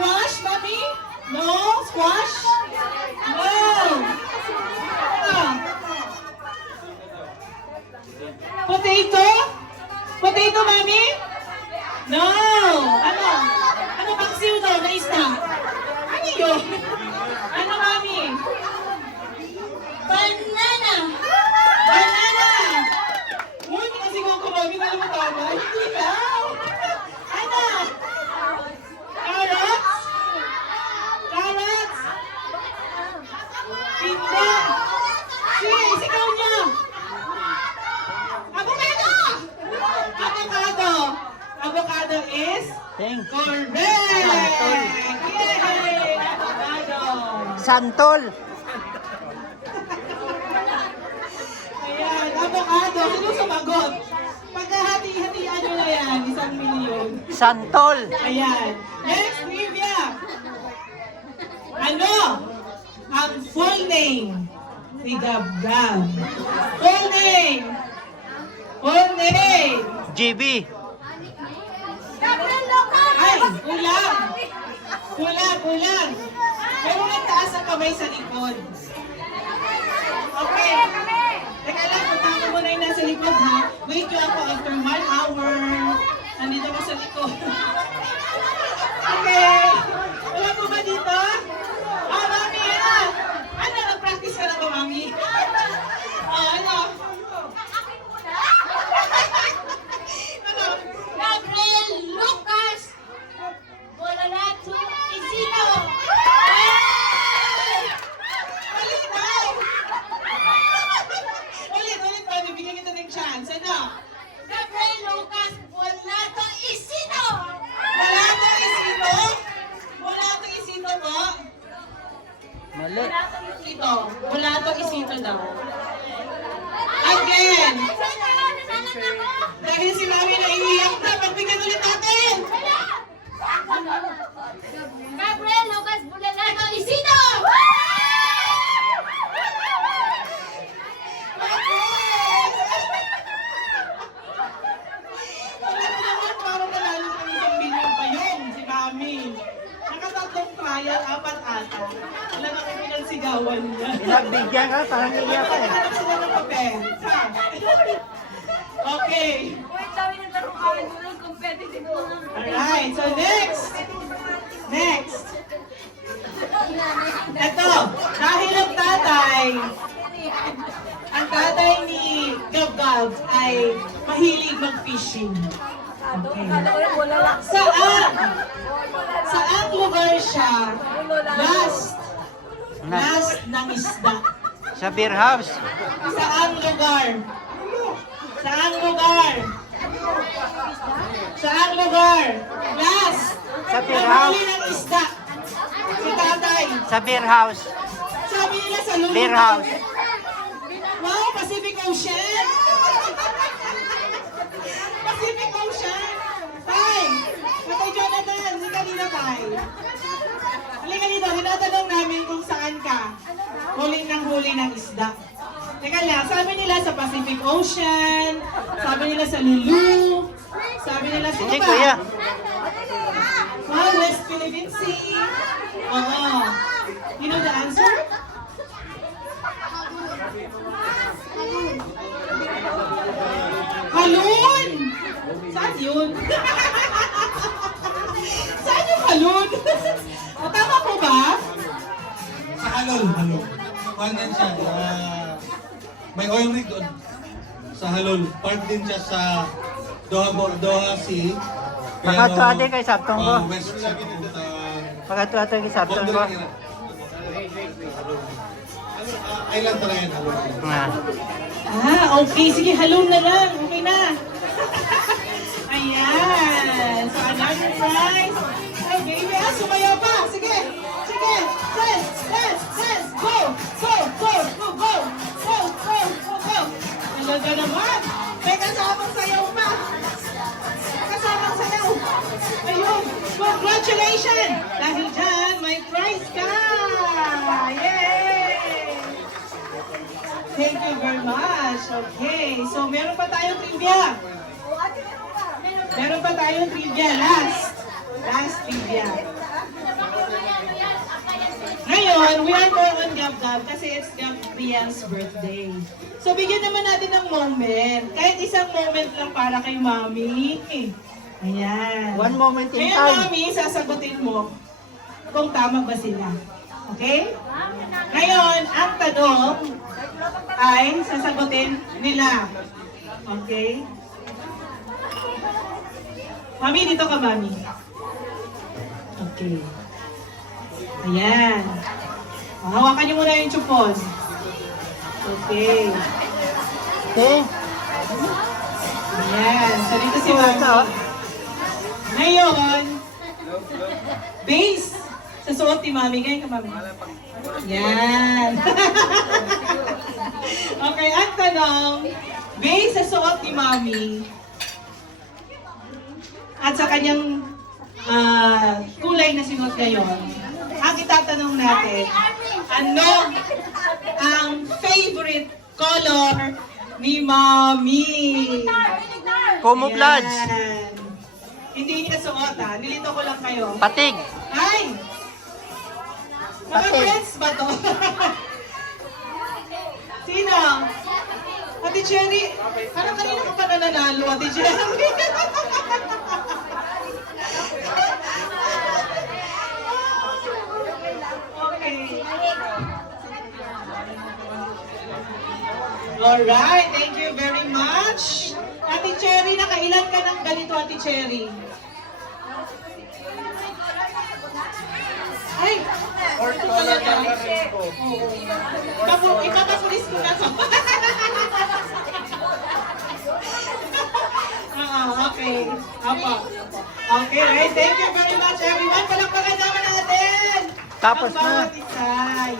Squash, mami? No? Squash? No! Ah. Potato? Potato, mami? No! Ano? Ano paksiw daw na isda? Ano yun? Ano, mami? Banana! Banana! Uy, kasi kung kumami na naman tama. Hindi daw! Ano? Carrots? Carrots? Hindi! Sige, sigaw niya! Avocado! Avocado! Avocado is Thank you. correct! Yay! Avocado! Santol. Ayan, avocado. Sino sumagot? Pagkahati-hatian nyo na yan, 1,000,000. Santol. Ayan. Next trivia. Ano ang full name ni Gab-Gab? Full name. Full name. GB. Ay, kulang. Kulang, kulang. Pero taas ang kamay sa likod. Okay. Teka lang, punta ko muna yung nasa likod ha. Wait nyo ako after 1 hour. Nandito ko sa likod. Okay. Wala po ba dito? Ah, mami, ano? Ano, nag-practice ka na ba, mami? Ah, ano? Ano? Gabriel Lucas Bolanacho Isino. Malinaw! Ulit, mami, bigyan kita ng chance. Ano? Gabriel Lucas Bolanacho Isino. Wala itong isito? Wala itong isito mo? Mali. Ito. Wala itong isito daw. Again! Dahil si mami naiiyak na, pagbigyan ulit natin! Gabriel Lucas Bolanacho Isino. Wala ko naman, parang nanalo ng 1,000,000 pa yun, si mami. Nakatatlong trial, 4 ata. Wala na kami pinagsigawan niya. Pinagbigyan ka, parang iiyak ka eh. Naghanap sila ng papel. Ha? Okay. Wait, dami ng taruhan mo ng competitive mga. Alright, so next. Next. Ito, dahil ang tatay ni Gab-Gab ay mahilig mag-fishing. Okay. Saan lugar siya last ng isda? Sa beer house. Saan lugar? Saan lugar? Saan lugar? Last. Sa beer house. Namuli ng isda. Si tatay. Sa beer house. Sabi nila sa lulungan. Beer house. Wow, Pacific Ocean. Pacific Ocean. Tay, Tatay Jonathan, halika dito, tay. Halika dito, tinatanong namin kung saan ka. Huli ng isda. Teka lang, sabi nila sa Pacific Ocean, sabi nila sa Lulu, sabi nila sa Hindi, kuya. West Philippine Sea. Oo. You know the answer? Halon! Saan yun? Saan yung halon? O, tama po ba? Sa Halol, Halol. Kuhan din siya. May oil rig doon. Sa Halol. Part din siya sa Doha Sea. Pakatuate kay Sabtong ko. West siya. Pakatuate kay Sabtong ko. Island talaga yan, Halol. Okay. Sige, halon na lang. Okay na. Ayan. So, another prize. Ay, baby, sumayaw pa. Sige. Sige. Dance. Go. Talaga naman. May kasamang sayaw pa. Ayun. Congratulations. Dahil dyan, may prize ka. Yay! Thank you very much. Okay. So, meron pa tayong trivia. Meron pa tayong trivia. Last trivia. Gab kasi it's Gabriel's birthday. So bigyan naman natin ng moment. Kahit isang moment lang para kay Mami. Ayan. One moment in Kaya time. Mami, sasagutin mo kung tama ba sila. Okay? Ngayon, ang tanong ay sasagutin nila. Okay? Mami, dito ka, Mami. Okay. Ayan. Hawakan niyo muna yung chupon. Okay. Okay. Ayan. So, dito si Mami. Ngayon, base sa suot ni Mami. Ganyan ka, Mami. Yan. Okay, ang tanong, base sa suot ni Mami at sa kanyang kulay na sinuot ngayon, ang itatanong natin, ano ang favorite color ni Mami? Camouflage. Yan. Hindi niya suot ha, nilito ko lang kayo. Patig. Ay! Mga Patig. friends ba to? Sino? Ate Cherry, parang kanina ka pa nananalo, Ate Cherry. Okay. Alright, thank you very much. Ate Cherry, nakailan ka ng ganito, Ate Cherry? Ay! Ito talaga. Oo. Ipapapulis ko na to. Okay. Apo. Okay, right. Thank you very much, everyone. Palakpakan naman natin. Tapos ang bawat na. isa.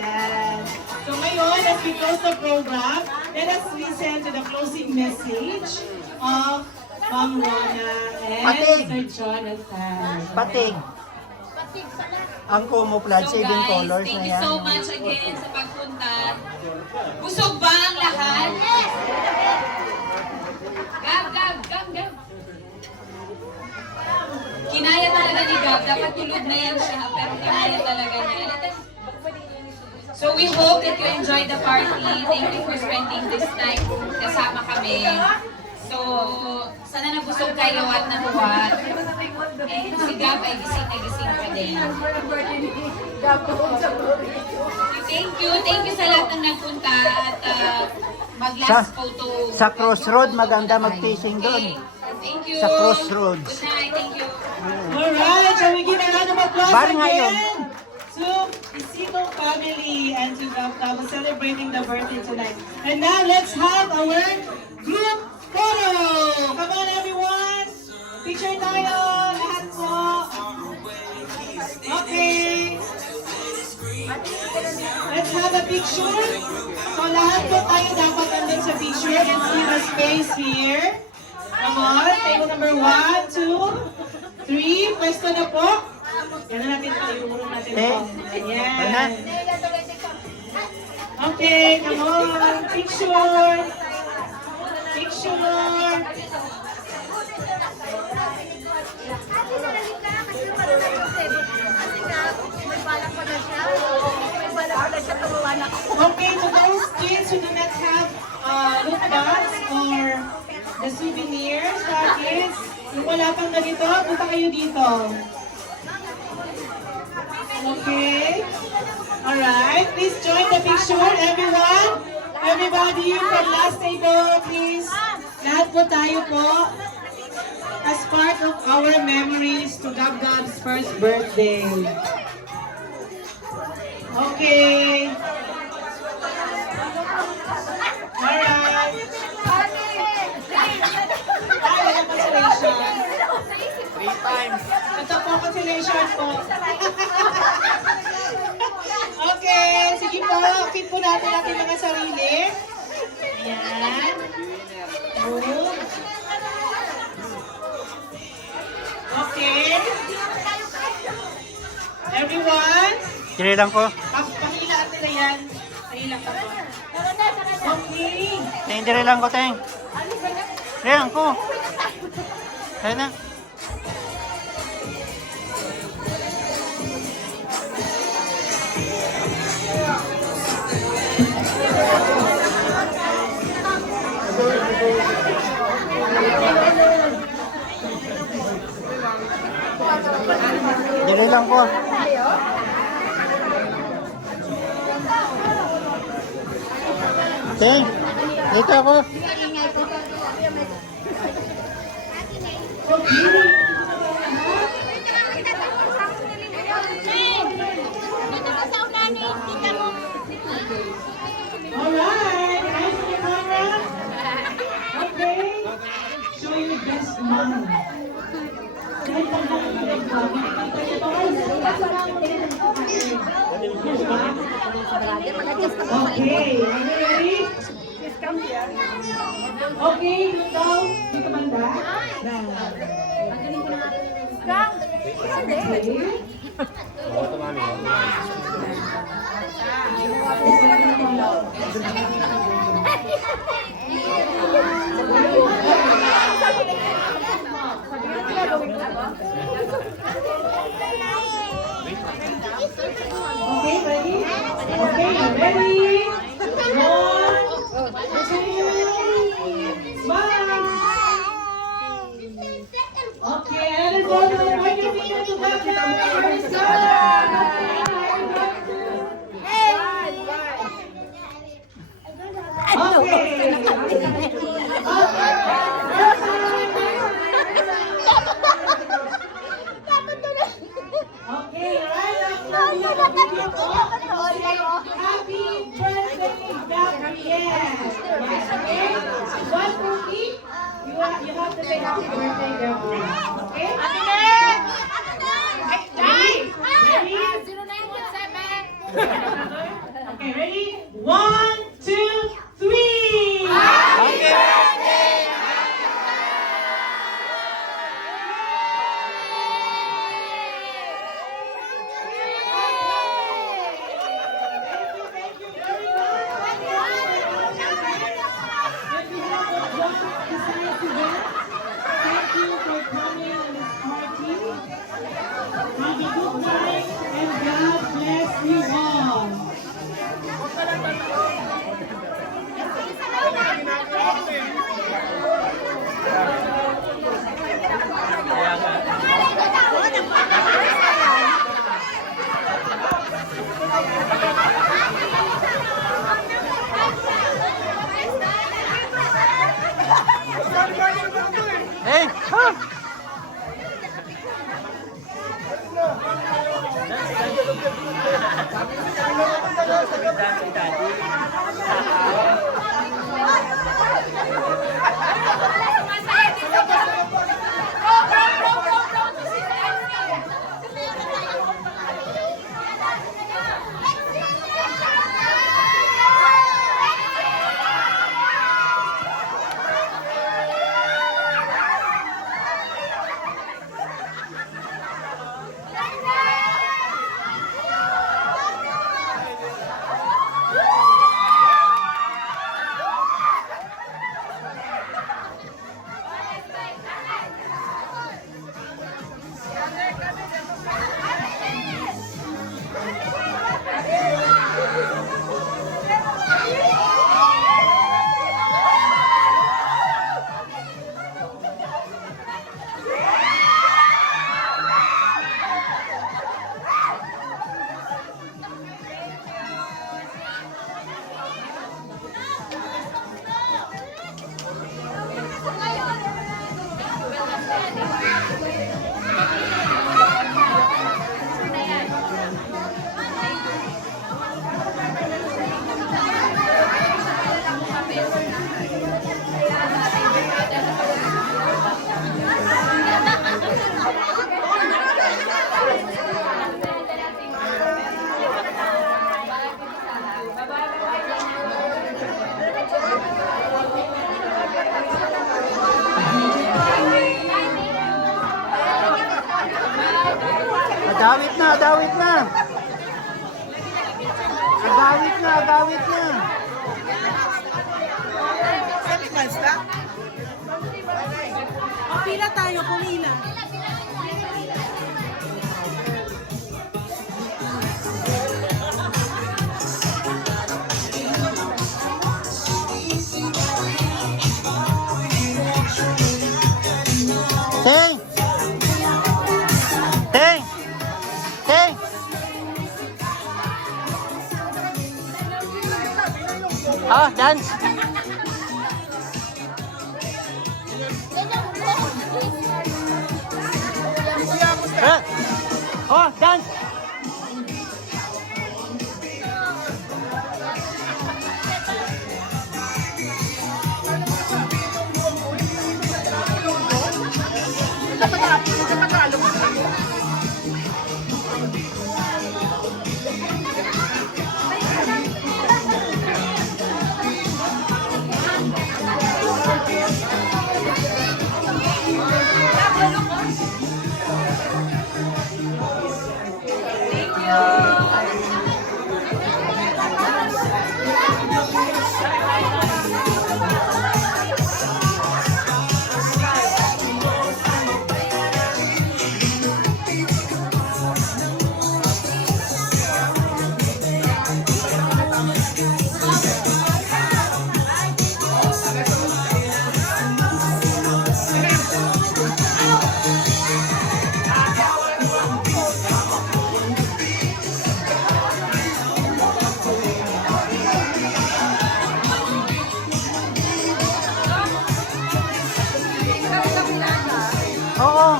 Yan. So ngayon, as we close the program, let us listen to the closing message of Ma'am Rona and Patig. Sir Jonathan. Patig. Ang camouflage, So saving guys, colors na thank you yan. so much again sa pagpunta. Busog ba ang lahat? Gab. Kinaya talaga ni Gab. Dapat tulog na yan siya, pero kinaya talaga niya. So we hope that you enjoyed the party. Thank you for spending this time kasama kami. So, sana nabusog kayo at natuwa. And si Gab ay gising na gising pa din. Thank you sa lahat ng nagpunta at mag-last photo. Sa Crossroad, maganda mag-fishing doon. Thank you. Sa Crossroads. Good night, thank you. Alright, shall we give a round of applause Parang again ngayon. to Isito family and to Gab celebrating the birthday tonight. And now let's have our group photo. Come on everyone. Picture tayo. Lahat po. Okay. Let's have a picture. So lahat po tayo dapat nandun sa picture and see the space here. Come on. Table number 1, 2, 3. Pwesto na po. Yan na natin ito. Iurong natin ito. Ayan. Okay, come on. Picture. Picture. Okay, to those kids who do not have loot bags or the souvenirs packets, yung wala pang ganito, punta kayo dito. Okay. Alright, please join the picture, everyone. Everybody from last table, please. Lahat po tayo po. As part of our memories to Gab's first birthday. Okay. Alright. Ay, wala cancellation. 3 times. Ito po, cancellation po. Okay, sige po. Fit po natin ating mga sarili. Ayan. Good. Okay. Everyone. Kiri lang ko. Pahila natin na yan. Pahila ka po. Okay. Teng, lang ko, Teng. Diri lang ko. Ayun na. Huli lang ko. Ting, dito ako. Alright, eyes on the camera. Okay. Show your best mom. Kahit ang nakikita ko, okay, are you ready? Okay, ikaw, dito banda. Okay, ready? Okay, ready? 1, 2, smile. Okay, and then go to the right your feet together. Very good. Okay, right after you happy birthday, Gabrielle. Yes, okay? One cookie, you have to say happy birthday, Gabrielle. Okay? Okay, ready? 1, 2, 3. Thank you very much. If you have a job besides event, thank you for coming on this party. Have a good night and God bless you all. Hey! Ha! Agawit na, agawit na. Agawit na, agawit na. Pila tayo, pumila. Ting! Ting! Oh, dance. Oh, dance. Oo.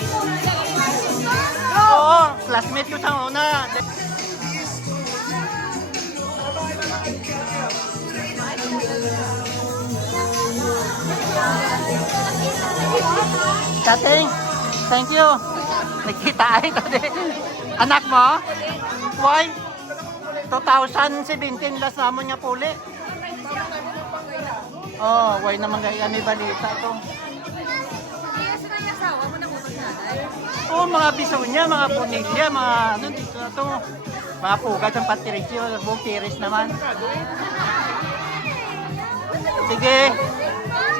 Oo, classmate ko sa una. Dating, thank you. Nagkita ay tadi. Anak mo? Why? 2017 last namon niya puli. Oh, why naman kaya may balita to. Oo, mga biso niya, mga punilya, mga ano dito na to. Mga pugad ng patirisyo, buong tiris naman. Sige.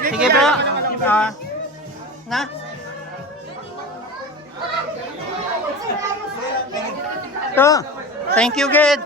Sige bro. Na? To. Thank you, Ged.